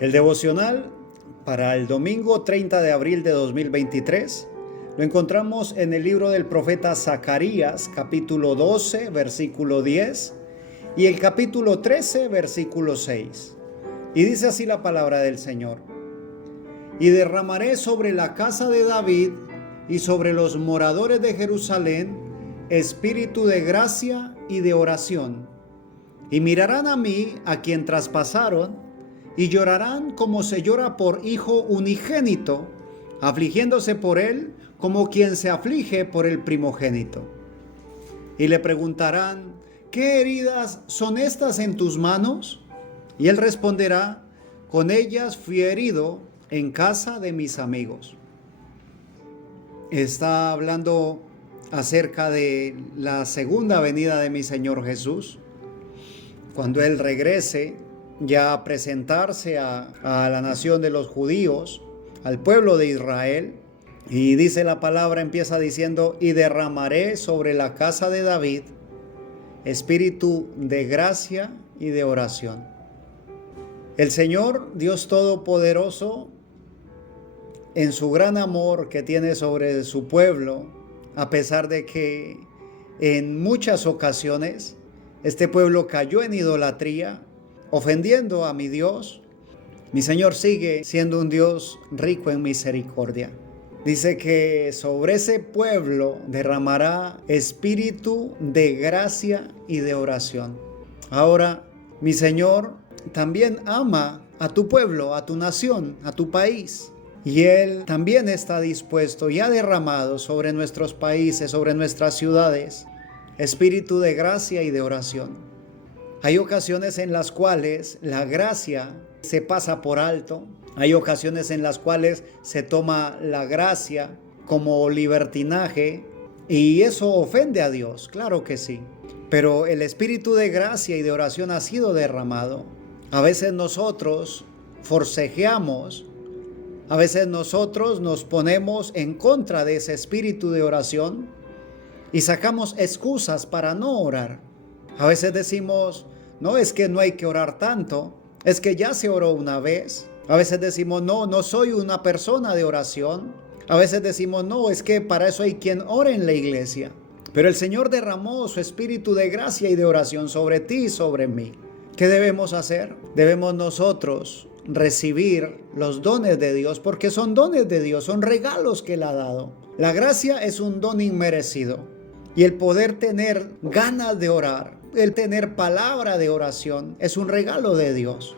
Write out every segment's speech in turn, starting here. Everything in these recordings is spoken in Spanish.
El devocional para el domingo 30 de abril de 2023 lo encontramos en el libro del profeta Zacarías, capítulo 12, versículo 10 y el capítulo 13, versículo 6. Y dice así la palabra del Señor: Y derramaré sobre la casa de David y sobre los moradores de Jerusalén espíritu de gracia y de oración. Y mirarán a mí, a quien traspasaron, y llorarán como se llora por hijo unigénito, afligiéndose por él como quien se aflige por el primogénito. Y le preguntarán: ¿qué heridas son estas en tus manos? Y él responderá: con ellas fui herido en casa de mis amigos. Está hablando acerca de la segunda venida de mi Señor Jesús, cuando Él regrese ya a presentarse a la nación de los judíos, al pueblo de Israel. Y dice la palabra, empieza diciendo: y derramaré sobre la casa de David espíritu de gracia y de oración. El Señor, Dios Todopoderoso, en su gran amor que tiene sobre su pueblo, a pesar de que en muchas ocasiones este pueblo cayó en idolatría, ofendiendo a mi Dios, mi Señor sigue siendo un Dios rico en misericordia. Dice que sobre ese pueblo derramará espíritu de gracia y de oración. Ahora, mi Señor también ama a tu pueblo, a tu nación, a tu país. Y Él también está dispuesto y ha derramado sobre nuestros países, sobre nuestras ciudades, espíritu de gracia y de oración. Hay ocasiones en las cuales la gracia se pasa por alto. Hay ocasiones en las cuales se toma la gracia como libertinaje y eso ofende a Dios, claro que sí. Pero el espíritu de gracia y de oración ha sido derramado. A veces nosotros forcejeamos, a veces nosotros nos ponemos en contra de ese espíritu de oración y sacamos excusas para no orar. A veces decimos: no, es que no hay que orar tanto, es que ya se oró una vez. A veces decimos: no soy una persona de oración. A veces decimos: no, es que para eso hay quien ora en la iglesia. Pero el Señor derramó su espíritu de gracia y de oración sobre ti y sobre mí. ¿Qué debemos hacer? Debemos nosotros recibir los dones de Dios, porque son dones de Dios, son regalos que Él ha dado. La gracia es un don inmerecido, y el poder tener ganas de orar, el tener palabra de oración, es un regalo de Dios.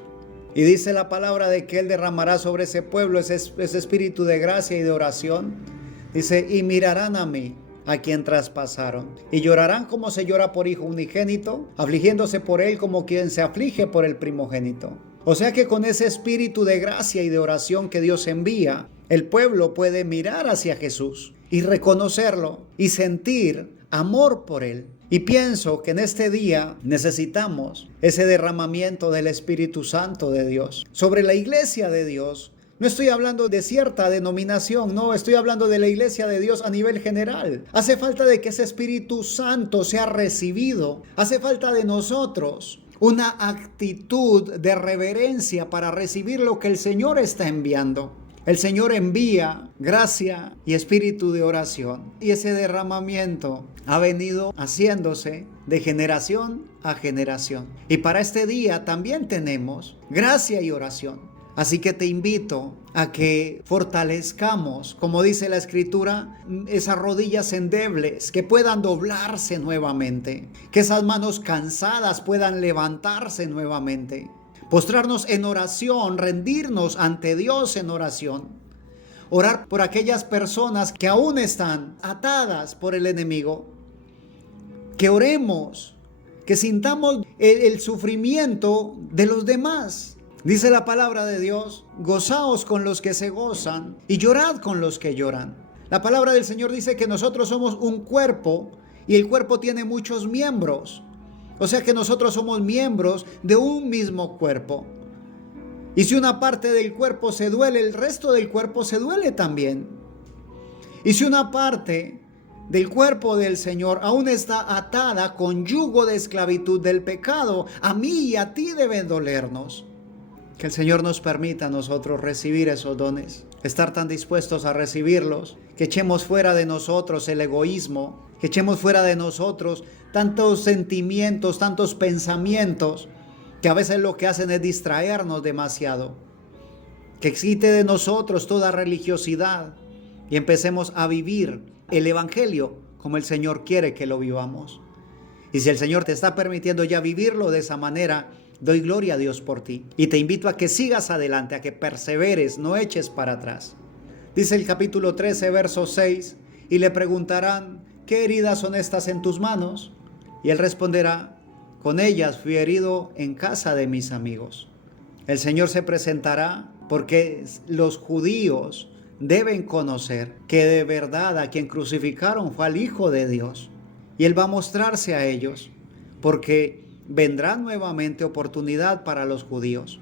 Y dice la palabra de que Él derramará sobre ese pueblo ese espíritu de gracia y de oración. Dice: y mirarán a mí, a quien traspasaron, y llorarán como se llora por hijo unigénito, afligiéndose por él como quien se aflige por el primogénito. O sea que con ese espíritu de gracia y de oración que Dios envía, el pueblo puede mirar hacia Jesús y reconocerlo y sentir amor por Él. Y pienso que en este día necesitamos ese derramamiento del Espíritu Santo de Dios sobre la iglesia de Dios. No estoy hablando de cierta denominación, no, estoy hablando de la iglesia de Dios a nivel general. Hace falta de que ese Espíritu Santo sea recibido. Hace falta de nosotros una actitud de reverencia para recibir lo que el Señor está enviando. El Señor envía gracia y espíritu de oración. Y ese derramamiento ha venido haciéndose de generación a generación. Y para este día también tenemos gracia y oración. Así que te invito a que fortalezcamos, como dice la Escritura, esas rodillas endebles que puedan doblarse nuevamente, que esas manos cansadas puedan levantarse nuevamente, postrarnos en oración, rendirnos ante Dios en oración, orar por aquellas personas que aún están atadas por el enemigo, que oremos, que sintamos el sufrimiento de los demás. Dice la palabra de Dios: gozaos con los que se gozan y llorad con los que lloran. La palabra del Señor dice que nosotros somos un cuerpo y el cuerpo tiene muchos miembros. O sea que nosotros somos miembros de un mismo cuerpo. Y si una parte del cuerpo se duele, el resto del cuerpo se duele también. Y si una parte del cuerpo del Señor aún está atada con yugo de esclavitud del pecado, a mí y a ti deben dolernos. Que el Señor nos permita a nosotros recibir esos dones, estar tan dispuestos a recibirlos, que echemos fuera de nosotros el egoísmo, que echemos fuera de nosotros tantos sentimientos, tantos pensamientos, que a veces lo que hacen es distraernos demasiado. Que quite de nosotros toda religiosidad y empecemos a vivir el Evangelio como el Señor quiere que lo vivamos. Y si el Señor te está permitiendo ya vivirlo de esa manera, doy gloria a Dios por ti. Y te invito a que sigas adelante, a que perseveres, no eches para atrás. Dice el capítulo 13, verso 6, y le preguntarán, ¿qué heridas son estas en tus manos? Y él responderá, con ellas fui herido en casa de mis amigos. El Señor se presentará porque los judíos deben conocer que de verdad a quien crucificaron fue al Hijo de Dios. Y Él va a mostrarse a ellos porque vendrá nuevamente oportunidad para los judíos.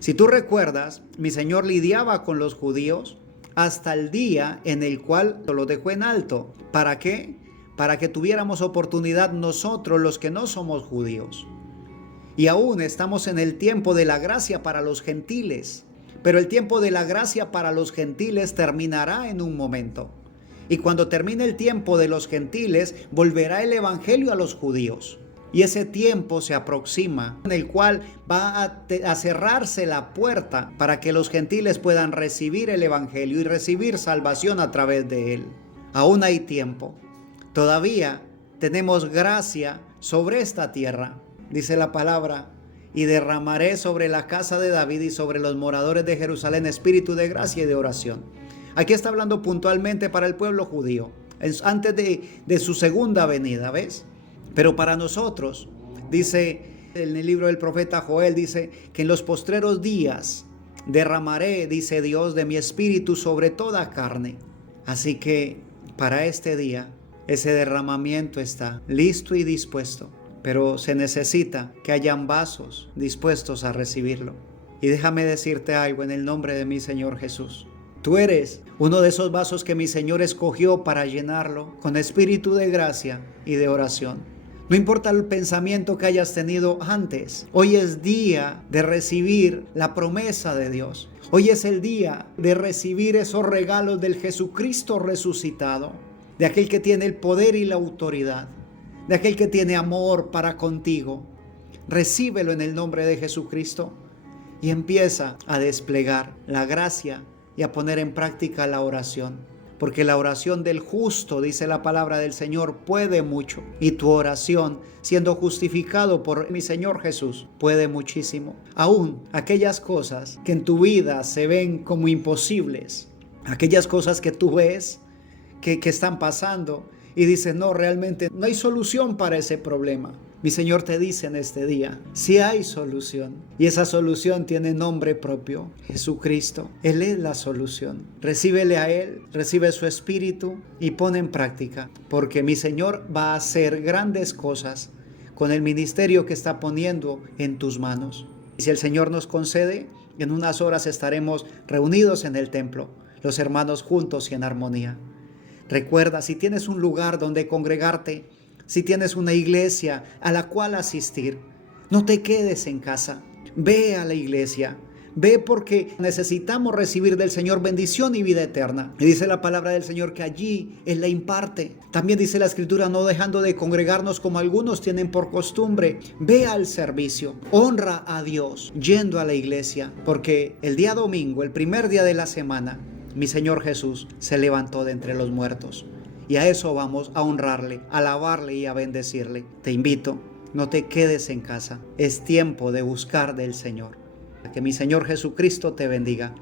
Si tú recuerdas, mi Señor lidiaba con los judíos hasta el día en el cual lo dejó en alto. ¿Para qué? Para que tuviéramos oportunidad nosotros los que no somos judíos. Y aún estamos en el tiempo de la gracia para los gentiles. Pero el tiempo de la gracia para los gentiles terminará en un momento. Y cuando termine el tiempo de los gentiles, volverá el evangelio a los judíos. Y ese tiempo se aproxima, en el cual va a cerrarse la puerta para que los gentiles puedan recibir el evangelio y recibir salvación a través de él. Aún hay tiempo. Todavía tenemos gracia sobre esta tierra. Dice la palabra, y derramaré sobre la casa de David y sobre los moradores de Jerusalén espíritu de gracia y de oración. Aquí está hablando puntualmente para el pueblo judío, antes de su segunda venida, ¿ves? Pero para nosotros, dice en el libro del profeta Joel, dice que en los postreros días derramaré, dice Dios, de mi espíritu sobre toda carne. Así que para este día, ese derramamiento está listo y dispuesto. Pero se necesita que hayan vasos dispuestos a recibirlo. Y déjame decirte algo en el nombre de mi Señor Jesús. Tú eres uno de esos vasos que mi Señor escogió para llenarlo con espíritu de gracia y de oración. No importa el pensamiento que hayas tenido antes. Hoy es día de recibir la promesa de Dios. Hoy es el día de recibir esos regalos del Jesucristo resucitado. De aquel que tiene el poder y la autoridad. De aquel que tiene amor para contigo. Recíbelo en el nombre de Jesucristo y empieza a desplegar la gracia y a poner en práctica la oración. Porque la oración del justo, dice la palabra del Señor, puede mucho. Y tu oración, siendo justificado por mi Señor Jesús, puede muchísimo. Aún aquellas cosas que en tu vida se ven como imposibles, aquellas cosas que tú ves que están pasando, y dices, no, realmente no hay solución para ese problema. Mi Señor te dice en este día, sí hay solución. Y esa solución tiene nombre propio, Jesucristo. Él es la solución. Recíbele a Él, recibe su espíritu y pone en práctica. Porque mi Señor va a hacer grandes cosas con el ministerio que está poniendo en tus manos. Y si el Señor nos concede, en unas horas estaremos reunidos en el templo, los hermanos juntos y en armonía. Recuerda, si tienes un lugar donde congregarte, si tienes una iglesia a la cual asistir, no te quedes en casa. Ve a la iglesia. Ve porque necesitamos recibir del Señor bendición y vida eterna. Y dice la palabra del Señor que allí Él la imparte. También dice la Escritura, no dejando de congregarnos como algunos tienen por costumbre. Ve al servicio. Honra a Dios yendo a la iglesia. Porque el día domingo, el primer día de la semana, mi Señor Jesús se levantó de entre los muertos. Y a eso vamos, a honrarle, a alabarle y a bendecirle. Te invito, no te quedes en casa. Es tiempo de buscar del Señor. Que mi Señor Jesucristo te bendiga.